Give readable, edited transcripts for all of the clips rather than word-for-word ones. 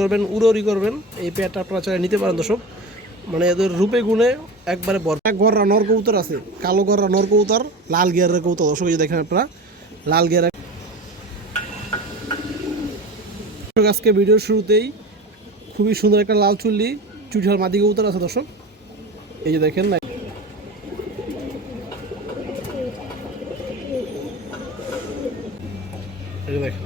করবেন উড়ি করবেন এই পেয়ারটা আপনারা চাইলে নিতে পারেন দর্শক। মানে এদের রূপে গুণে একবারে বড় গররা নর কবুতর আছে, কালো গররা নর কবুতর, লাল গিয়ারের কবুতর দর্শক। এই দেখেন আপনারা লাল গিয়ারের। আজকে ভিডিওর শুরুতেই খুবই সুন্দর একটা লাল চুল্লি চুইঠাল মাদি কবুতর আছে দর্শক। এই যে দেখেন না, এই যে দেখেন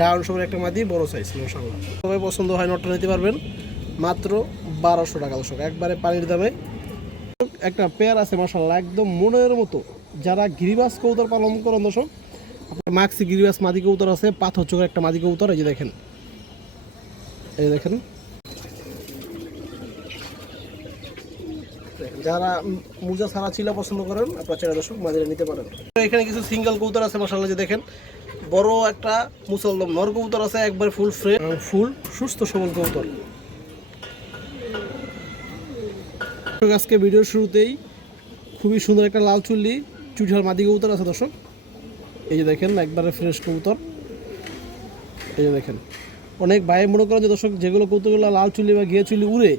ডাউন সবের একটা মাদি বড় সাইজ মাশাআল্লাহ। সবাই পছন্দ হয় নটটা নিতে পারবেন মাত্র 1200 টাকা দর্শক, একবারে পানির দামে। একটা পেয়ার আছে মাশাআল্লাহ একদম মনের মতো। যারা গিরিবাস কবুতর পালন করেন দর্শক, আপনার মাক্সি গিরিবাস মাদি কবুতর আছে, পাথর চোখের একটা মাদি কবুতর। এই যে দেখেন, এই দেখেন যারা মুজা ছাড়া চিলা পছন্দ করেন আপনার চাইলে দর্শক মাদিরা নিতে পারেন। এখানে কিছু সিঙ্গেল কবুতর আছে মাশাআল্লাহ। যে দেখেন বড় একটা মুসলদম নর কবুতর আছে, একবার ফুল ফ্রেশ ফুল সুস্থ সবল কবুতর। আজকে ভিডিওর শুরুতেই খুবই সুন্দর একটা লাল চুল্লি চুইঠাল মাদি কবুতর আছে দর্শক। এই যে দেখেন একবারে ফ্রেশ কবুতর। এই যে দেখেন অনেক ভাই মনে করেন যে দর্শক যেগুলো কবুতরগুলো লাল চুল্লি বা ঘিয়ে চুল্লি উড়ে,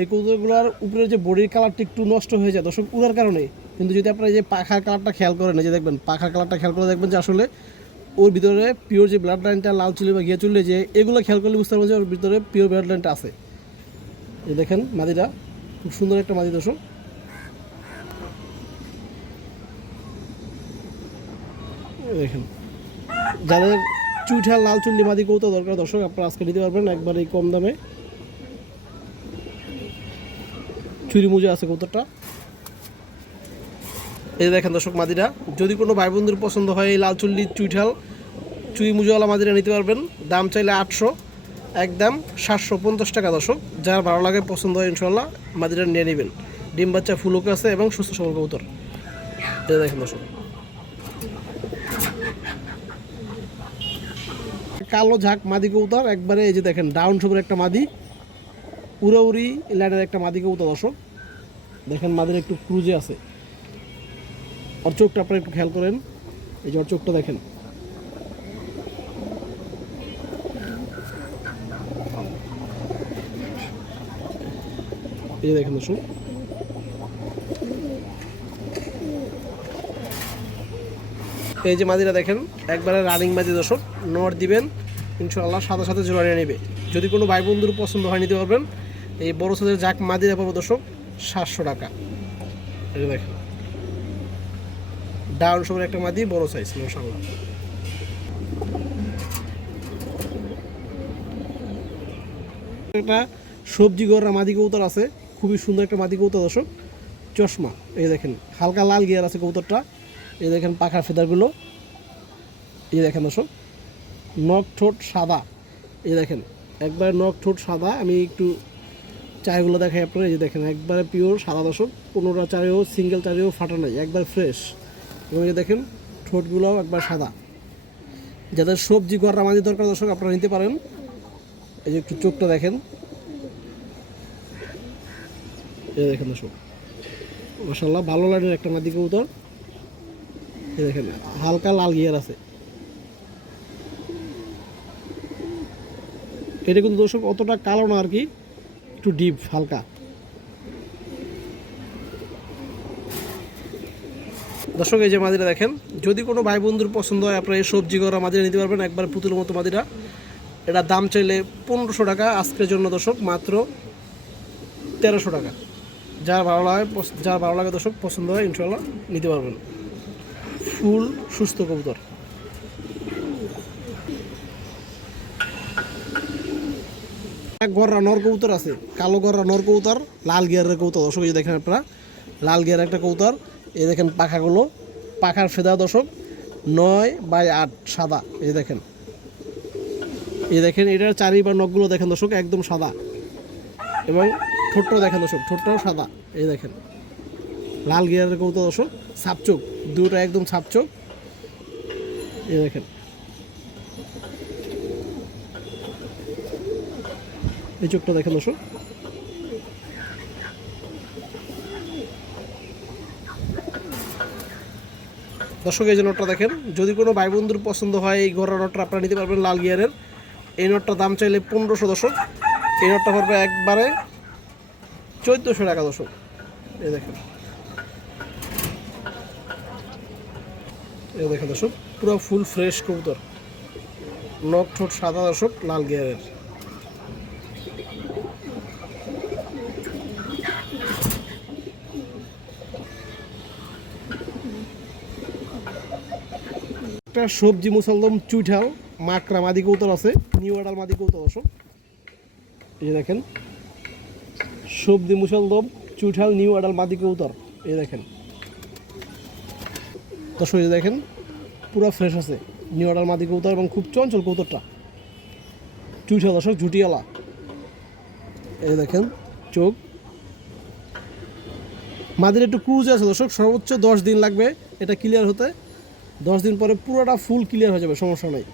এই কবুতরগুলোর উপরে যে বডির কালারটা একটু নষ্ট হয়ে যায় দর্শক উড়ার কারণে। কিন্তু যদি আপনারা এই যে পাখার কালারটা খেয়াল করেন, যে দেখবেন পাখার কালারটা খেয়াল করে দেখবেন যে আসলে ওর ভিতরে পিওর যে ব্লাড লাইনটা লাল চুল্লি বা ঘিয়ে চুল্লি, যে এগুলো খেয়াল করলে বুঝতে পারবেন যে ওর ভিতরে পিওর ব্লাড লাইনটা আছে। এই দেখেন মাদিটা খুব সুন্দর একটা মাদি দর্শক। দেখেন যাদের চুইঠাল লাল চুল্লি মাদি কবুতর দরকার দর্শক, আপনারা আজকে নিতে পারবেন একবারে কম দামে। চুরি মুজা আছে কবুতরটা। এই দেখেন দর্শক মাদিরা, যদি কোনো ভাই বন্ধুর পছন্দ হয় এই লাল চুল্লি চুইঠাল চুই মুজাওয়ালা মাদিরা নিতে পারবেন। দাম চাইলে 800, একদম 750 টাকা দর্শক। যার ভালো লাগে পছন্দ হয় ইনশাল্লাহ মাদিরা নিয়ে নেবেন। ডিম বাচ্চা ফুলক আছে এবং সুস্থ সবল কবুতর। এই দেখেন দর্শক কালো ঝাঁক মাদি কবুতর একবারে। এই যে দেখেন ডাউন সবের একটা মাদি, উড়াউড়ি লাইনের একটা মাদি কবুতর দর্শক। দেখেন মাদির একটু ক্রুজে আছে। ওর চোখটা আপনারা একটু খেয়াল করেন, এই যে ওর চোখটা দেখেন। এই যে দেখেন দর্শক এই যে মাদিরা দেখেন একবারে রানিং মাদি দর্শক। নট দিবেন ইনশাআল্লাহ সাথে সাথে জোড়া নিয়ে নেবে। যদি কোনো ভাই বন্ধুর পছন্দ হয় নিতে পারবেন। এই বড় সাইজের জাক মাদিরা পাবো দর্শক 700 টাকা। এই যে দেখেন ডাউন সবের একটা মাদি বড় সাইজ মাশাআল্লাহ। একটা সবজি গড়া মাদি কবুতর আছে, খুবই সুন্দর একটা মাদি কবুতর দর্শক, চশমা। এই দেখেন হালকা লাল গিয়ার আছে কবুতরটা। এই দেখেন পাখার ফেদারগুলো। এই দেখেন দর্শক নখ ঠোঁট সাদা। এই দেখেন একবারে নখ ঠোঁট সাদা। আমি একটু চায়গুলো দেখাই আপনারা। এই যে দেখেন একবারে পিওর সাদা দর্শক, 15টা চারেও সিঙ্গেল চারেও ফাটা নাই, একবার ফ্রেশ। এবং এই দেখেন ঠোঁটগুলোও একবার সাদা। যাদের সবজি গড়া মাদি দরকার দর্শক আপনারা নিতে পারেন। এই যে একটু চোখটা দেখেন। এই দেখেন দর্শক মাশাআল্লাহ ভালো লাইনের একটা মাদি কবুতর। এই দেখেন হালকা লাল গিয়ার আছে। এটা কিন্তু দর্শক অতটা কালো না আর কি, একটু ডিপ হালকা। দর্শক এই যে মাদিরা দেখেন, যদি কোনো ভাই বন্ধুর পছন্দ হয় আপনারা এই সবজি করা মাদিরা নিতে পারবেন, একবার পুতুলের মতো মাদিরা। এটা দাম চাইলে 1500 টাকা, আজকের জন্য দর্শক মাত্র 1300 টাকা। যার ভালো লাগে দর্শক পছন্দ হয় ইনশাল্লাহ নিতে পারবেন। ফুল সুস্থ কবুতর। গররা নর কবুতর আছে, কালো গররা নর কবুতর, লাল গিয়ারের কবুতর দর্শক। এই দেখেন আপনারা লাল গিয়ারের একটা কবুতর। এই দেখেন পাখাগুলো, পাখার ফেদা দর্শক 9/8 সাদা। এই দেখেন, এই দেখেন এটার চারি বা নখগুলো দেখেন দর্শক একদম সাদা। এবং ঠোঁটটাও দেখেন দর্শক, ঠোঁটটাও সাদা। এই দেখেন লাল গিয়ারের কবুতর দর্শক, ছাপচোখ দুটো একদম ছাপচোখ। এই দেখেন এই চোখটা দেখেন দর্শক। দর্শক এই যে নটটা দেখেন, যদি কোনো ভাই বন্ধুর পছন্দ হয় এই গড়া নটটা আপনারা নিতে পারবেন লাল গিয়ারের। এই নটটার দাম চাইলে 1500 দর্শক। এই নটটা পড়বে একবারে 1400 টাকা দর্শক। এই দেখেন, এই দেখেন দর্শক, পুরো ফুল ফ্রেশ কবুতর, নখ ঠোঁট সাদা দর্শক, লাল গিয়ারের। একটা সবজি মুসলদম চুইঠাল মাকড়া মাদি কবুতর আছে, নিউ আডাল মাদি কবুতর দর্শক। এই যে দেখেন, সবজি মুসলদম চুইঠাল নিউ আডাল মাদি কবুতর। এই দেখেন দর্শক, এই যে দেখেন পুরো ফ্রেশ আছে নিউ আডাল মাদি কবুতর এবং খুব চঞ্চল কবুতরটা, চুইঠাল দর্শক, ঝুটিয়ালা। এই দেখেন চোখ, মাদির একটু ক্রুজ আছে দর্শক, সর্বোচ্চ 10 দিন লাগবে এটা ক্লিয়ার হতে। 10 দিন পরে পুরোটা ফুল ক্লিয়ার হয়ে যাবে, সমস্যা নেই।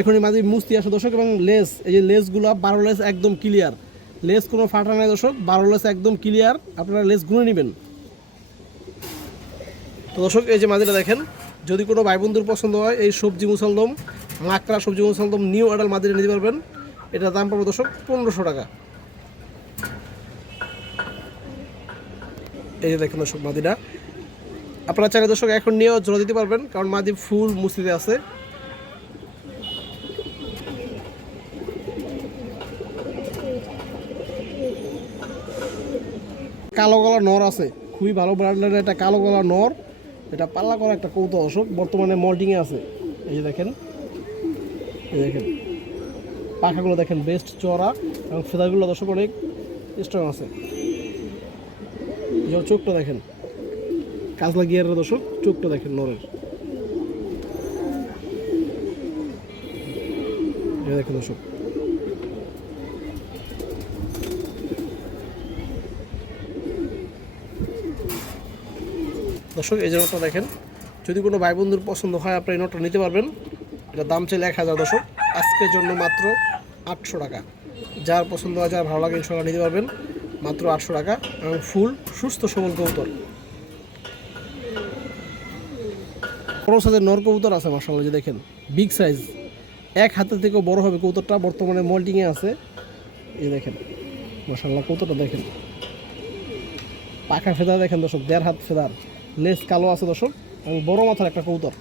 এখনই মাঝে মুস্তি আসে দর্শক, এবং লেস, এই যে লেসগুলো 12 লেস একদম ক্লিয়ার, লেস কোনো ফাটা নাই দর্শক, 12 লেস একদম ক্লিয়ার, আপনারা লেস গুনে নেবেন। তো দর্শক, এই যে মাদিটা দেখেন, যদি কোনো ভাই বন্ধুর পছন্দ হয় এই সবজি মুসলদম মাকড়া সবজি মুসলদম নিউ আডাল মাদিটা নিতে পারবেন। এটার দাম পাবো দর্শক 1500 টাকা। এই যে দেখেন দর্শক মাদিটা, আপনারা চাইলে দর্শক এখন নিয়েও জোড়া দিতে পারবেন, কারণ মাদি ফুল মুস্তিতে আছে। কালো গলা নর আছে, খুবই ভালো ব্র্যান্ডের একটা কালো গলা নর, এটা পাল্লা করা একটা কৌতুক দর্শক, বর্তমানে মল্টিংয়ে আছে। এই যে দেখেন, এই দেখেন পাখাগুলো দেখেন বেস্ট চড়া, এবং ফেদারগুলো দর্শক অনেক স্ট্রং আছে। চোখটা দেখেন, কাজলা গিয়ারের দর্শক, চোখটা দেখেন নরের। এই দেখেন দর্শক, দর্শক এই যে নোটটা দেখেন, যদি কোনো ভাই বন্ধুর পছন্দ হয় আপনি এই নোটটা নিতে পারবেন। এটা দাম চাইলে 1000 দর্শক, আজকের জন্য মাত্র 800 টাকা। যার পছন্দ হয়, যার ভালো লাগে ইনশাআল্লাহ নিতে পারবেন, মাত্র 800 টাকা, এবং ফুল সুস্থ সবল কবুতর। বড় সাইজের নর কবুতর আছে মাশাআল্লাহ, যে দেখেন বিগ সাইজ, এক হাতের থেকেও বড় হবে কবুতরটা, বর্তমানে মল্টিংয়ে আছে। এই দেখেন মাশাআল্লাহ কবুতরটা দেখেন, পাখা ফেদার দেখেন দর্শক, 1.5 হাত ফেদার, লেস কালো আছে দর্শক, এবং বড় মাথার একটা কবুতর।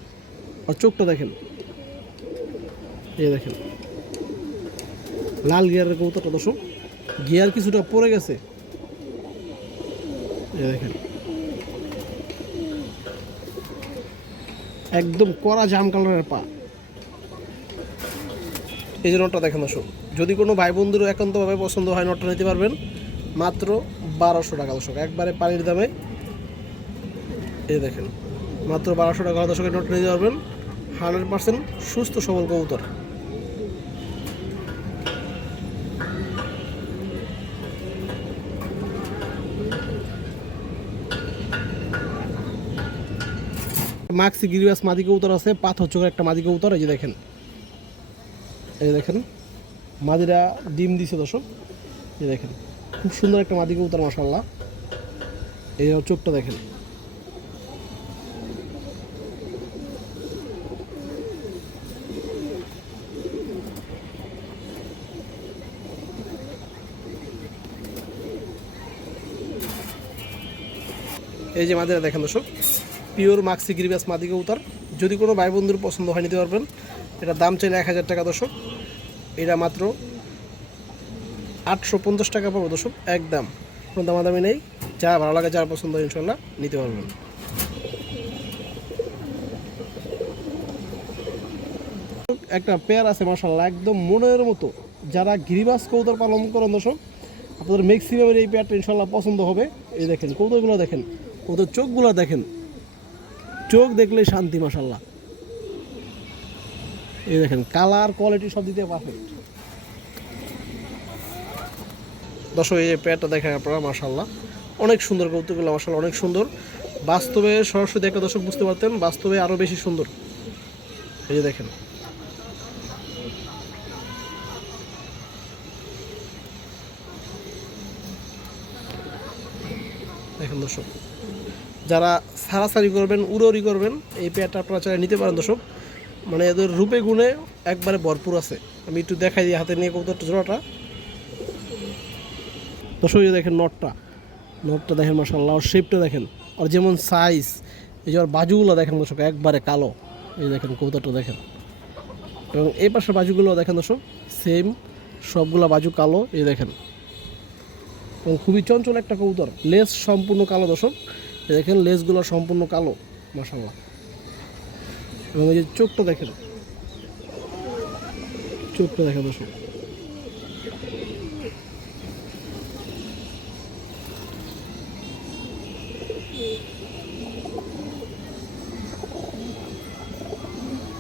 আর চোখটা দেখেন, এই দেখেন লাল গিয়ারের কবুতরটা দর্শক, গিয়ার কিছুটা পড়ে গেছে। এই দেখেন একদম কড়া জাম কালারের পা। এই যে নোটটা দেখেন দর্শক, যদি কোনো ভাই বন্ধুর একান্তভাবে পছন্দ হয় নোটটা নিতে পারবেন মাত্র 1200 টাকা দর্শক, একবারে পানির দামে। এই দেখেন মাত্র 1200 টাকা দর্শকের নোটটা নিতে পারবেন, 100% সুস্থ সবল কবুতর। মাক্সি গিরিবাস মাদি কবুতর আছে, পাথর চোখের একটা মাদি কবুতর। এই যে দেখেন, এই দেখেন মাদিরা ডিম দিছে দর্শক, এই দেখেন খুব সুন্দর একটা মাদি কবুতর মাশাআল্লাহ। এই চোখটা দেখেন, এই যে মাদিরা দেখেন দর্শক, পিওর মাক্সি গিরিবাস মাদি কবুতর। যদি কোনো ভাই বন্ধুর পছন্দ হয় নিতে পারবেন। এটা দাম চাইলে 1000 টাকা দর্শক, এটা মাত্র 850 টাকা পাবো দর্শক, একদম কোনো দামাদামি নেই। যা ভালো লাগে, যার পছন্দ হয় ইনশাল্লাহ নিতে পারবেন। একটা পেয়ার আছে মাশাআল্লাহ, একদম মনের মতো। যারা গিরিবাস কবুতর পালন করেন দর্শক, আপনাদের ম্যাক্সিমামের এই পেয়ারটা ইনশাল্লাহ পছন্দ হবে। এই দেখেন কবুতরগুলো দেখেন, কবুতর চোখগুলো দেখেন, চোখ দেখলেই শান্তি মাশাআল্লাহ। এই দেখেন কালার কোয়ালিটি সব দিতে পারফেক্ট দর্শক। এই যে পেয়ারটা দেখেন আপনারা মাশাআল্লাহ, অনেক সুন্দর কবুতরগুলো মাশাআল্লাহ, অনেক সুন্দর। বাস্তবে সরাসরি দেখলে দর্শক বুঝতে পারতেন, বাস্তবে আরও বেশি সুন্দর। এই যে দেখেন, দেখেন দর্শক, যারা সারাসারি করবেন, উড়ি করবেন, এই পেয়ারটা আপনারা চাইলে নিতে পারেন দর্শক। মানে এদের রূপে গুণে একবারে ভরপুর আছে। আমি একটু দেখাই দিই হাতে নিয়ে কবুতরটা জোড়াটা। দর্শক এই যে দেখেন নটটা দেখেন মাশাআল্লাহ, ওর শেপটা দেখেন, ওর যেমন সাইজ, এই যে ওর বাজুগুলো দেখেন দর্শক একবারে কালো। এই দেখেন কবুতরটা দেখেন, এবং এই পাশের বাজুগুলো দেখেন দর্শক সেম, সবগুলো বাজু কালো। এই দেখেন, এবং খুবই চঞ্চল একটা কবুতর। লেজ সম্পূর্ণ কালো দর্শক, এই দেখেন লেজগুলো সম্পূর্ণ কালো মাশাআল্লাহ। এবং এই যে চোখটা দেখেন দর্শক।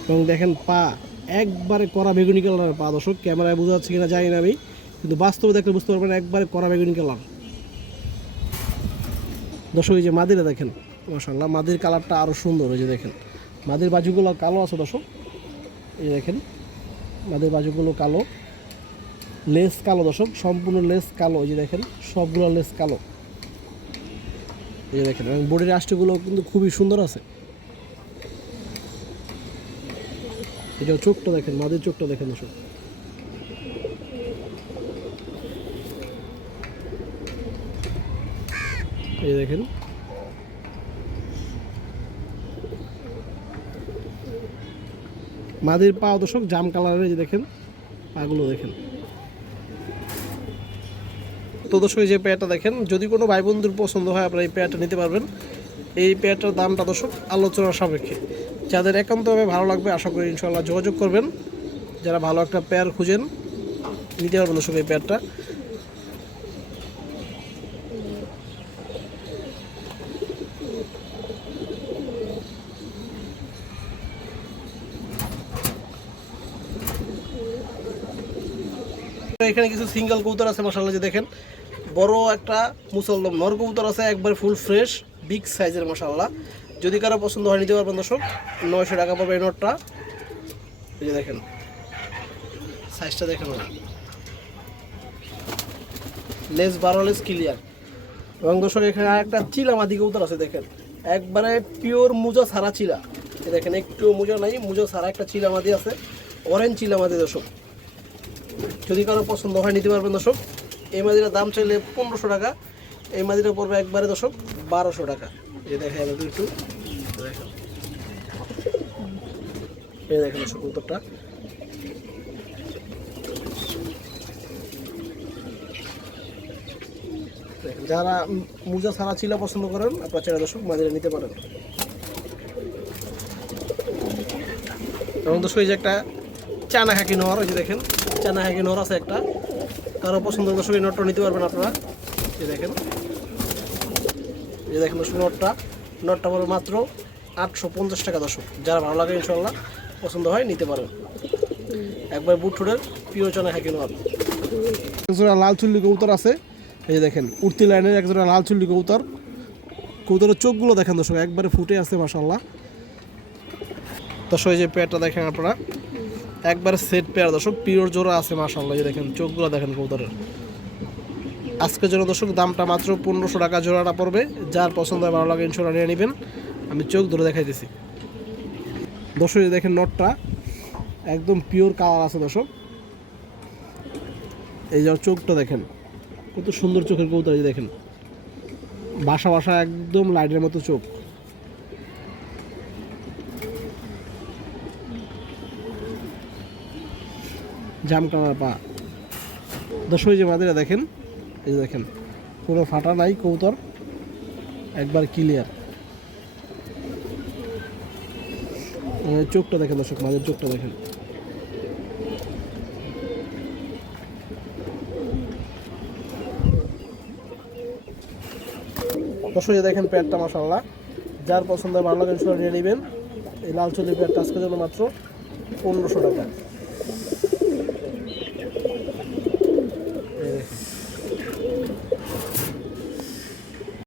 এবং দেখেন পা একবারে কড়া বেগুনি কালারের পা দর্শক, ক্যামেরায় বোঝা যাচ্ছে কিনা জানি না আমি, কিন্তু বাস্তবে দেখলে বুঝতে পারবেন একবারে কড়া বেগুনি কালার। দর্শক এই যে মাদিরা দেখেন মাশাআল্লাহ, মাদির কালারটা আরও সুন্দর। এই যে দেখেন মাদির বাজুগুলো কালো আছে দর্শক, এই দেখেন মাদির বাজুগুলো কালো, লেস কালো দর্শক, সম্পূর্ণ লেস কালো। এই যে দেখেন সবগুলো লেস কালো। এই যে দেখেন, এবং বডির আষ্টিগুলো কিন্তু খুবই সুন্দর আছে। এটা চোখটা দেখেন, মাদির চোখটা দেখেন দর্শক। এই দেখেন মাদির পা দর্শক জাম কালারের। যে দেখেন পাগুলো দেখেন। তো দর্শক এই যে পেয়ারটা দেখেন, যদি কোনো ভাই বন্ধুর পছন্দ হয় আপনারা এই পেয়ারটা নিতে পারবেন। এই পেয়ারটার দামটা দর্শক আলোচনার সাপেক্ষে, যাদের একান্তভাবে ভালো লাগবে আশা করি ইনশাআল্লাহ যোগাযোগ করবেন। যারা ভালো একটা পেয়ার খুঁজেন নিতে পারবেন দর্শক এই পেয়ারটা। এখানে কিছু সিঙ্গেল কবুতর আছে মাশাআল্লাহ, যে দেখেন বড় একটা মুসলদম নর কবুতর আছে, একবার ফুল ফ্রেশ বিগ সাইজের মাশাআল্লাহ। যদি কারো পছন্দ হয় নিতে পারবেন দর্শক, 900 টাকা পড়বে এই নটটা। এই যে দেখেন সাইজটা দেখেন, লেস 12 লেস ক্লিয়ার। এবং দর্শক এখানে একটা চিলা মাদি কবুতর আছে দেখেন, একবারে পিওর মুজা ছাড়া চিলা। এই দেখেন একটু মুজা নাই, মুজা ছাড়া একটা চিলা মাদি আছে, অরেঞ্জ চিলা মাদি দর্শক। যদি কারো পছন্দ হয় নিতে পারবেন দর্শক। এই মাদিটার দাম চাইলে 1500 টাকা, এই মাদিটা পড়বে একবারে দর্শক 1200 টাকা। এই দেখেন একটু দেখেন, এই দেখেন দর্শক কবুতরটা। দেখেন যারা মুজা ছাড়া চিলা পছন্দ করেন আপনারা চাইলে দর্শক মাদিটা নিতে পারেন। এবং দর্শক এই যে একটা চানা খাকি নর, ওই যে দেখেন চানা খাকি নর আছে একটা, কারো পছন্দ দর্শক এই নটটা নিতে পারবেন আপনারা। এই দেখেন দর্শক নটটা পড়বে মাত্র 850 টাকা দর্শক। যারা ভালো লাগে ইনশাআল্লাহ পছন্দ হয় নিতে পারেন। একবার বুটঠোঁটের পিওর চানা খাকি নর। একজোড়া লাল চুল্লি কবুতর আছে, এই যে দেখেন উঠতি লাইনের একজোড়া লাল চুল্লি কবুতর। কবুতরের চোখগুলো দেখেন দর্শক একবারে ফুটে আছে মাশাআল্লাহ। দর্শক এই যে পেয়ারটা দেখেন আপনারা, একবার সেট পেয়ার দর্শক, পিওর জোড়া আছে মাশাআল্লাহ। এই দেখেন চোখগুলো দেখেন কবুতরের। আজকের জন্য দর্শক দামটা মাত্র 1500 টাকা জোড়াটা পড়বে। যার পছন্দ হয় ভালো লাগে ইনশাআল্লাহ নিয়ে নেবেন। আমি চোখ ধরে দেখাইতেছি দর্শক। এই দেখেন নটটা একদম পিওর কালার আছে দর্শক। এই যে চোখটা দেখেন কত সুন্দর চোখের কবুতর। এই দেখেন বাসা একদম লাইটের মতো চোখ। জাম কালার পা দর্শক। এই যে মাদিরা দেখেন, এই যে দেখেন কোনো ফাটা নাই কবুতর, একবার ক্লিয়ার। চোখটা দেখেন দর্শক, মাদের চোখটা দেখেন। দর্শক এই দেখেন প্যাডটা মাশাআল্লাহ, যার পছন্দ ভালো লাগে নিয়ে নেবেন। এই লাল চুলি প্যাডটা আজকের জন্য মাত্র 1500 টাকা।